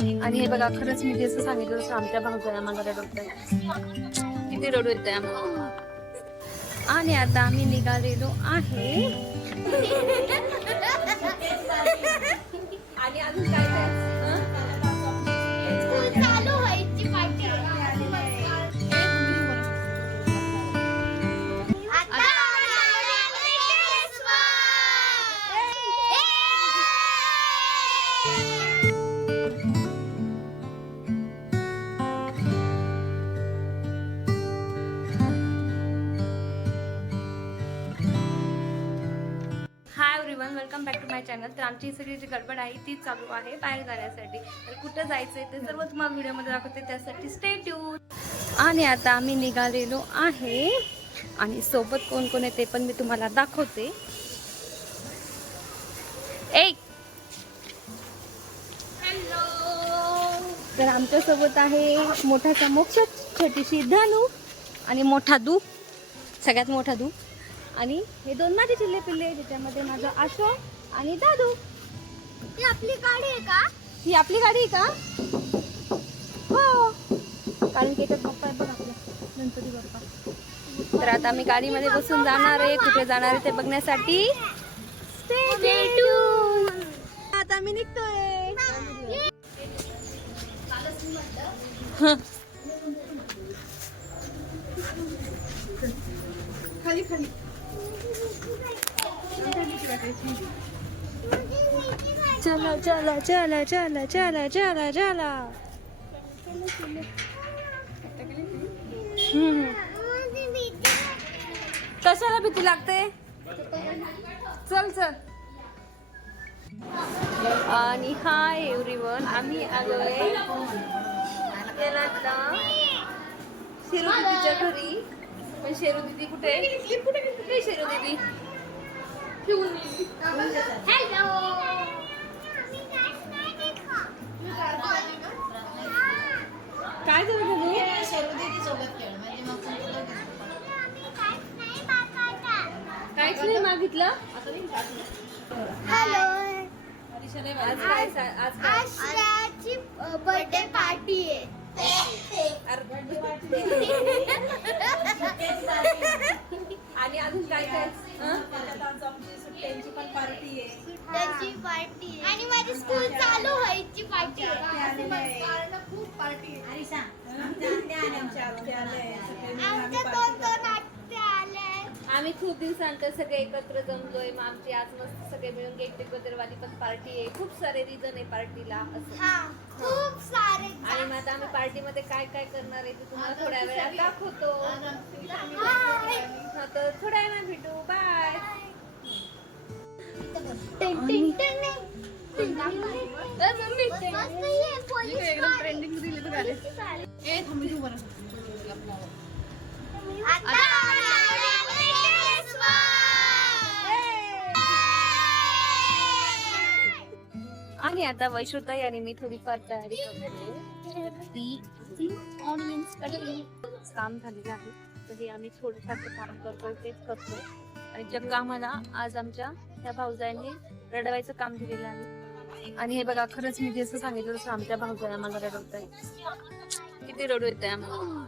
आणि हे बघा, खरंच मी जसं सांगितलं तसं आमच्या भाऊजाला मला रडवतंय. किती रडू येतंय आम्हाला. आणि आता आम्ही निघालेलो आहे. आणि अजून काय चालू व्हायची party. Hi everyone, welcome back to my channel. तर आमची सगळी जी गडबड आहे ती चालू आहे बाहेर जाण्यासाठी. तर कुठं जायचंय ते सर्व तुम्हाला व्हिडिओमध्ये दाखवते, त्यासाठी स्टे ट्यून. आणि आता आम्ही निघालेलो आहे आणि सोबत कोण कोण आहे ते पण मी तुम्हाला दाखवते. एक हॅलो. तर आमच्या सोबत आहे मोठासा मोक्ष, छोटीशी धनू आणि मोठा दू, सगळ्यात मोठा दू. आणि हे दोन माझे चिल्ले पिल्ले, ज्याच्यामध्ये माझा आशो आणि दादू. ही आपली गाडी आहे का? ही आपली गाडी आहे का? हो, कारण की याच्यात बाप्पा आहे बघ, आपला गणपती बाप्पा. तर आता आम्ही गाडीमध्ये बसून जाणार आहे. कुठे जाणार आहे ते बघण्यासाठी स्टे ट्यून. आता आम्ही निघतोय. खाली खाली चला चला चला चला चला चला चला. कशाला भीती लागते? चल चल. आणि हाय एव्हरीवन, आम्ही आलोय शेरू दीदीच्या घरी. पण शेरू दीदी कुठे? कुठे शेरू दीदी? हॅलो. काय झालं तुम्ही? काहीच नाही मागितलं. हॅलो. आज काय आज काय? आज श्रेयाची बर्थडे पार्टी आहे. आणि अजून काय काय? सुट्ट्यांची पण पार्टी आहे. त्याची पार्टी आणि माझी स्कूल चालू व्हायची पार्टी आहे. खूप पार्टी आहे. आमच्या दोन आत्या आले. आम्ही खूप दिवसानंतर सगळे एकत्र जमलोय. मग आमची आज मस्त सगळे मिळून गेट टुगेदर वाली पण पार्टी आहे. खूप सारे रिझन आहे पार्टीला असं. हा, खूप सारे. आणि मग आता आम्ही पार्टीमध्ये काय काय करणार आहे ते तुम्हाला थोड्या वेळात दाखवतो. हा, तर थोड्या वेळात भेटू. बाय. आणि आता वैश्वताई आणि मी थोडीफार तयारी ऑडियन्स काम झालेलं आहे. तर हे आम्ही थोडंफार काम करतोय, तेच करतोय. आणि चक्क आम्हाला आज आमच्या त्या भाऊजाईंनी रडवायचं काम दिलेलं आहे. आणि हे बघा, खरंच मी जसं सांगितलं तसं आमच्या भाऊजाई आम्हाला रडवतंय. किती रडू येतंय आम्हाला.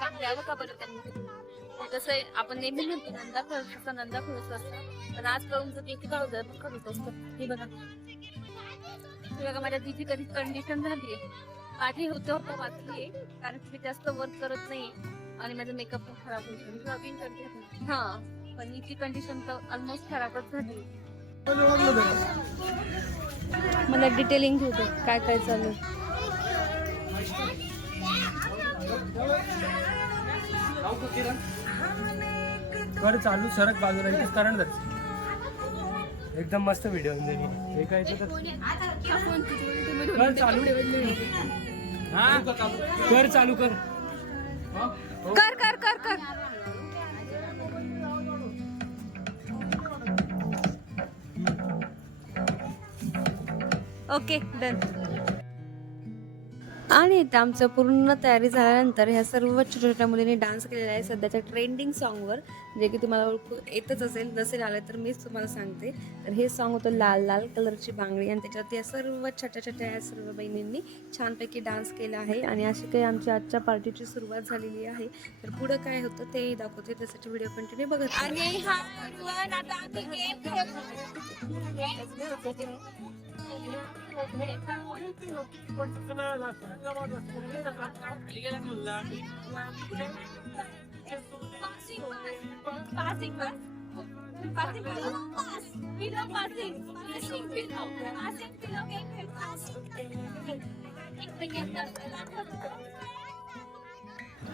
काम द्यावं का बरं त्यांनी? तसं आपण नेहमी म्हणतो नंदा खरंच नंदा खरंच असतं, पण आज करून जर किती भाऊजाई पण खरंच असतं. हे बघा, बघा माझ्या तिची कधी कंडिशन झाली आहे. माझी होतं वाचली आहे, कारण मी जास्त वर्क करत नाही आणि माझा मेकअप पण खराब होतो. मी जॉगिंग करते. हा, पण हिची कंडिशन तर ऑलमोस्ट खराबच झाली. मला डिटेलिंग घेऊ दे काय काय चालू. कर चालू सरक बाजूला कारण दर्शन एकदम मस्त व्हिडिओ हे काय कर चालू हा कर चालू कर कर कर कर कर. Okay done. आणि इथं आमचं पूर्ण तयारी झाल्यानंतर ह्या सर्व छोट्या छोट्या मुलींनी डान्स केलेला आहे सध्याच्या ट्रेंडिंग सॉन्गवर, जे की तुम्हाला ओळखू येतच असेल. नसेल आलं तर मीच तुम्हाला सांगते. तर हे सॉन्ग होतं लाल लाल कलरची बांगडी, आणि त्याच्यात या सर्व छोट्या छोट्या या सर्व बहिणींनी छानपैकी डान्स केला आहे. आणि अशी काही आमच्या आजच्या पार्टीची सुरुवात झालेली आहे. तर पुढं काय होतं तेही दाखवते, त्यासाठी व्हिडिओ कंटिन्यू बघत राहा. आणि हा पण आता आम्ही गेम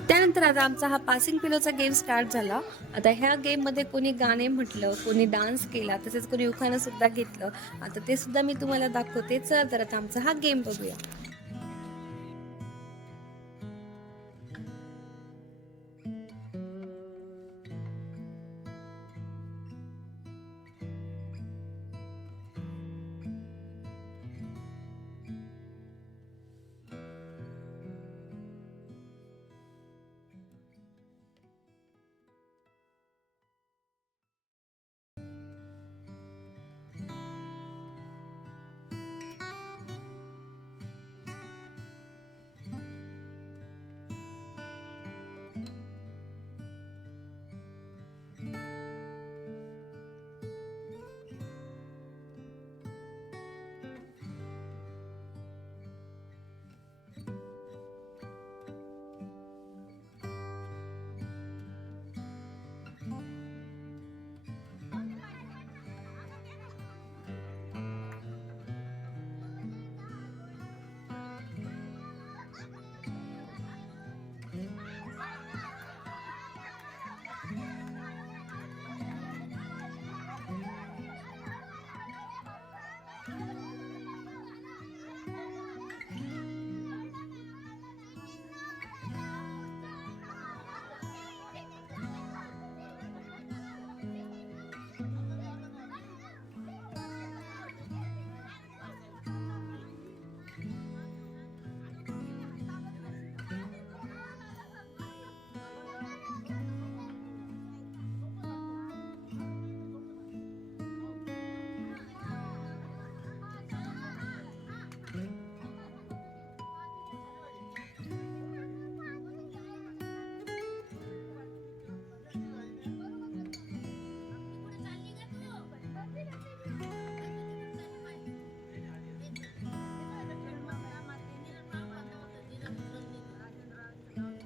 त्यानंतर आता आमचा हा पासिंग पिलोचा गेम स्टार्ट झाला. आता ह्या गेममध्ये कोणी गाणे म्हटलं, कोणी डान्स केला, तसेच कोणी उखाणं सुद्धा घेतलं. आता ते सुद्धा मी तुम्हाला दाखवते. चला तर आता आमचा हा गेम बघूया.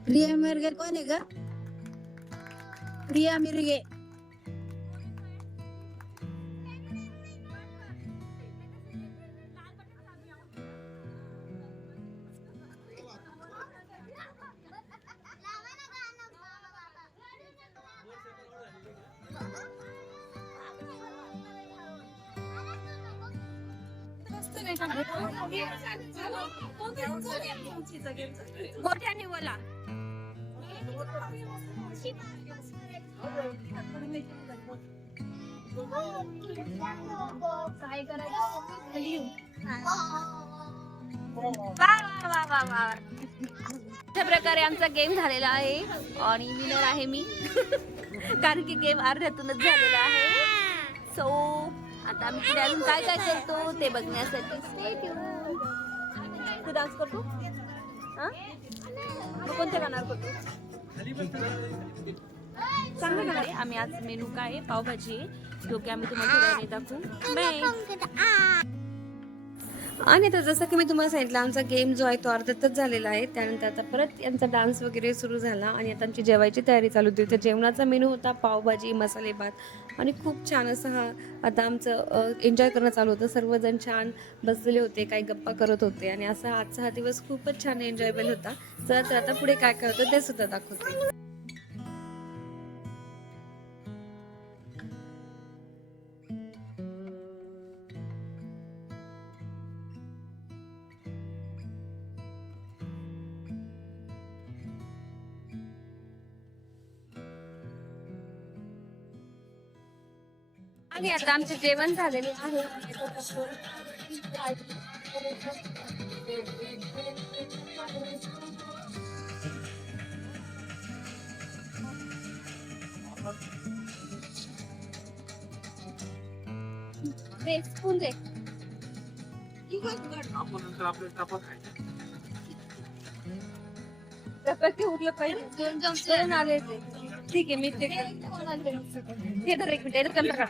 प्रिया मिरगे कोण आहे ग? प्रिया मिरगे. मोठ्याने बोला. काय करायचं? अशा प्रकारे आमचा गेम झालेला आहे आणि विनर आहे मी. कारण की गेम अर्ध्यातूनच झालेला आहे. सो आता आम्ही पुढे अजून काय काय करतो ते बघण्यासाठी stay tuned. तू डान्स करतो? हा? तू कोणत्या गाणार करतो? चांगलं गाणं आहे. आम्ही आज मेनू काय आहे, पावभाजी आहे, जो की आम्ही तुम्हाला थोड्या वेळाने दाखवू. बाय. आणि आता जसं की मी तुम्हाला सांगितलं, आमचा गेम जो आहे तो अर्ध्यातच झालेला आहे. त्यानंतर आता परत यांचा डान्स वगैरे सुरू झाला आणि आता आमची जेवायची तयारी चालू होती. तर जेवणाचा मेनू होता पावभाजी, मसाले भात आणि खूप छान असं हा आता आमचं एन्जॉय करणं चालू होतं. सर्वजण छान बसलेले होते, काही गप्पा करत होते आणि असा आजचा हा दिवस खूपच छान एन्जॉयबल होता. चला तर आता पुढे काय काय होतं ते सुद्धा दाखवते. आणि आता आमचे जेवण झालेले आहे. दे स्पून दे. चपाती उरलं पाहिजे. दोन आले ते. ठीक आहे मी ते हे धर एक मिनिट कमी करा.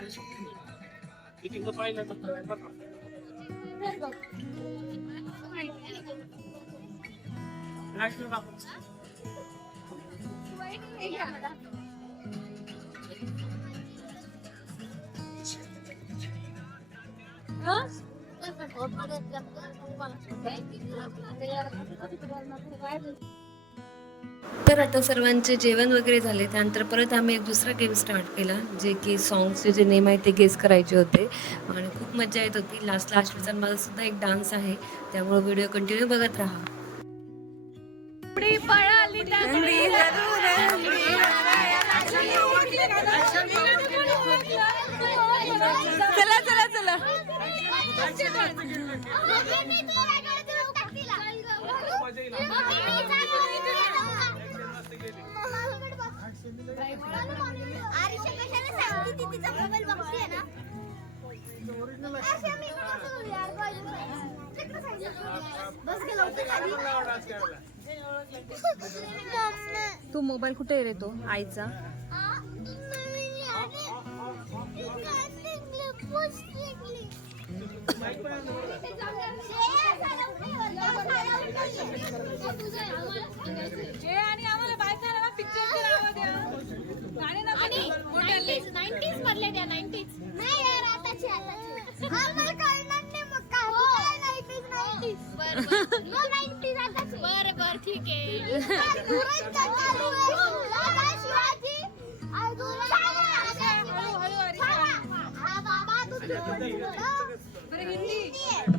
तर आता सर्वांचे जेवण वगैरे झाले. त्यानंतर परत आम्ही एक दुसरा गेम स्टार्ट केला, जे की सॉंग्सचे जे नेम आहे ते गेस करायचे होते आणि खूप मजा येत होती. लास्टचा माझा सुद्धा एक डान्स आहे, त्यामुळे व्हिडिओ कंटिन्यू बघत राहा. चला चला चला. तू मोबाईल कुठे रे तो आईचा? बर ठीक आहे.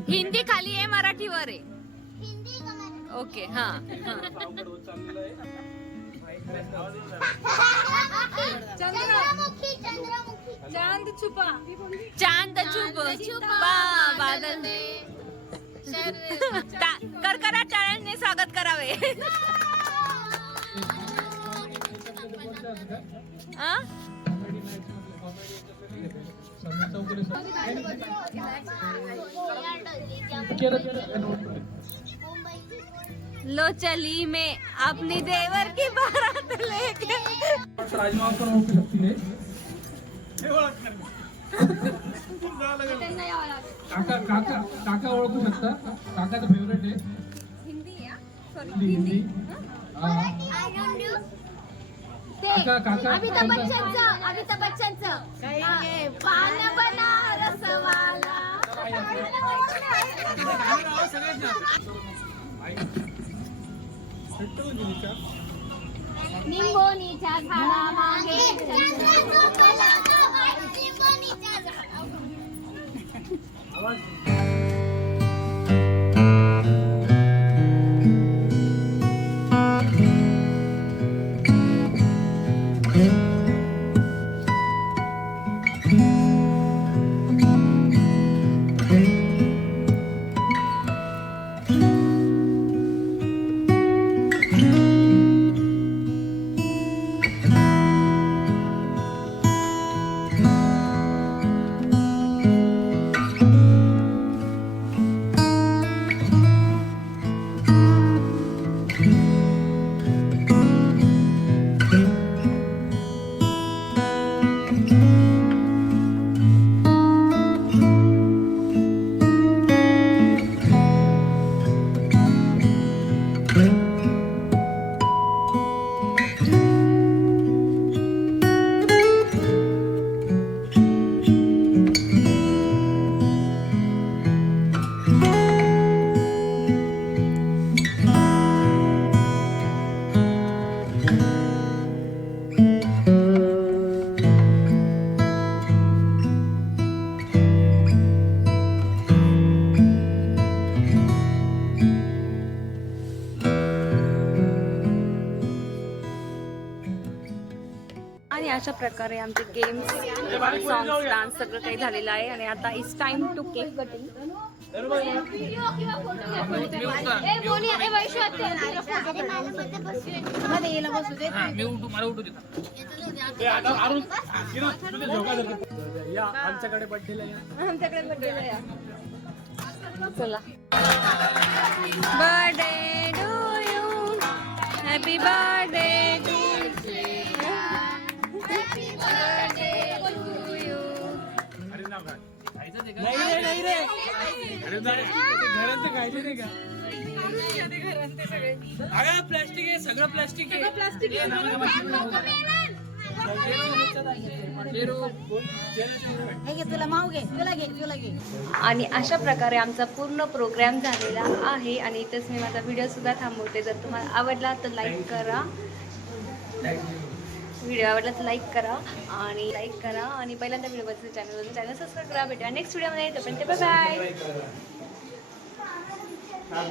हिंदी खाली आहे, मराठीवर आहे. ओके हा. चांद छुपा बादल. करकरा टाळ्यांनी स्वागत करावे. लो चली मैं अपनी देवर की बारात लेके. राजमाव पण ओळखू शकतील. काका काका काका ओळखू शकता. काकाचं फेवरेट आहे हिंदी. काका काका अमिताभ बच्चनचं पान बनारसवाला. निंबोनीच्या झाडामागे आणि अशा प्रकारे आमचे गेम्स, सॉंग्स, डान्स सगळं काही झालेलं आहे. आणि आता it's time to cake cutting. या आमच्याकडे बर्थडेला या. चला. Birthday to you, happy birthday to नाही रे घरांचं खायचं नाही का? अगं प्लास्टिक आहे, सगळं प्लास्टिक आहे. तुला माऊ घे, तुला घे. आणि अशा प्रकारे आमचा पूर्ण प्रोग्राम झालेला आहे आणि इथेच मी माझा व्हिडिओ सुद्धा थांबवते. जर तुम्हाला आवडला तर लाईक करा, व्हिडिओ आवडला तर लाईक करा आणि पहिल्यांदा व्हिडिओ बघितलं चॅनल सबस्क्राईब करा. भेटूया नेक्स्ट व्हिडिओमध्ये. तोपर्यंत बाय बाय.